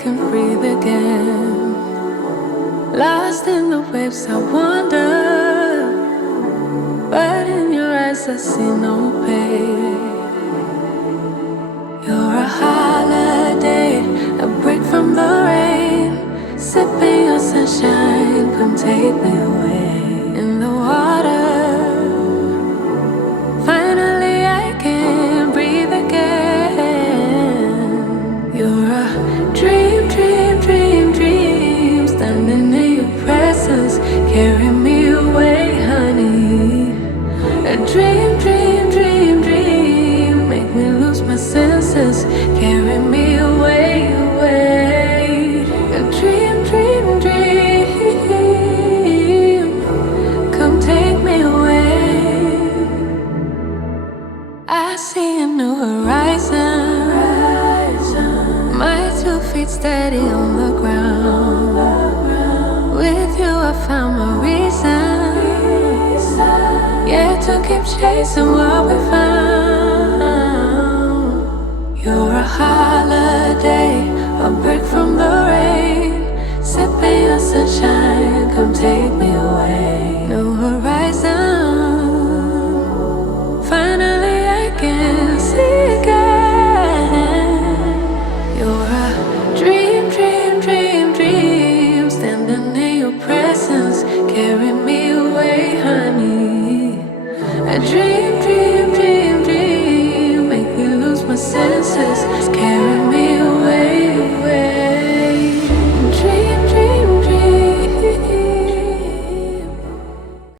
can breathe again. Lost in the waves, I wander, but in your eyes I see no pain. You're a holiday, a break from the rain, sipping your sunshine, come take me away. In the water, finally I can breathe again. You're a dream, dream, dream, dream, standing in your presence, carry me away, honey. A dream, dream, dream, dream, make me lose my senses, carry me away, away. A dream, dream, dream, come take me away. I see a new horizon, my 2 feet steady on the ground. With you I found my reason, yeah, to keep chasing what we found. You're a holiday, a break from the rain, sipping your sunshine, come take me away. New horizon,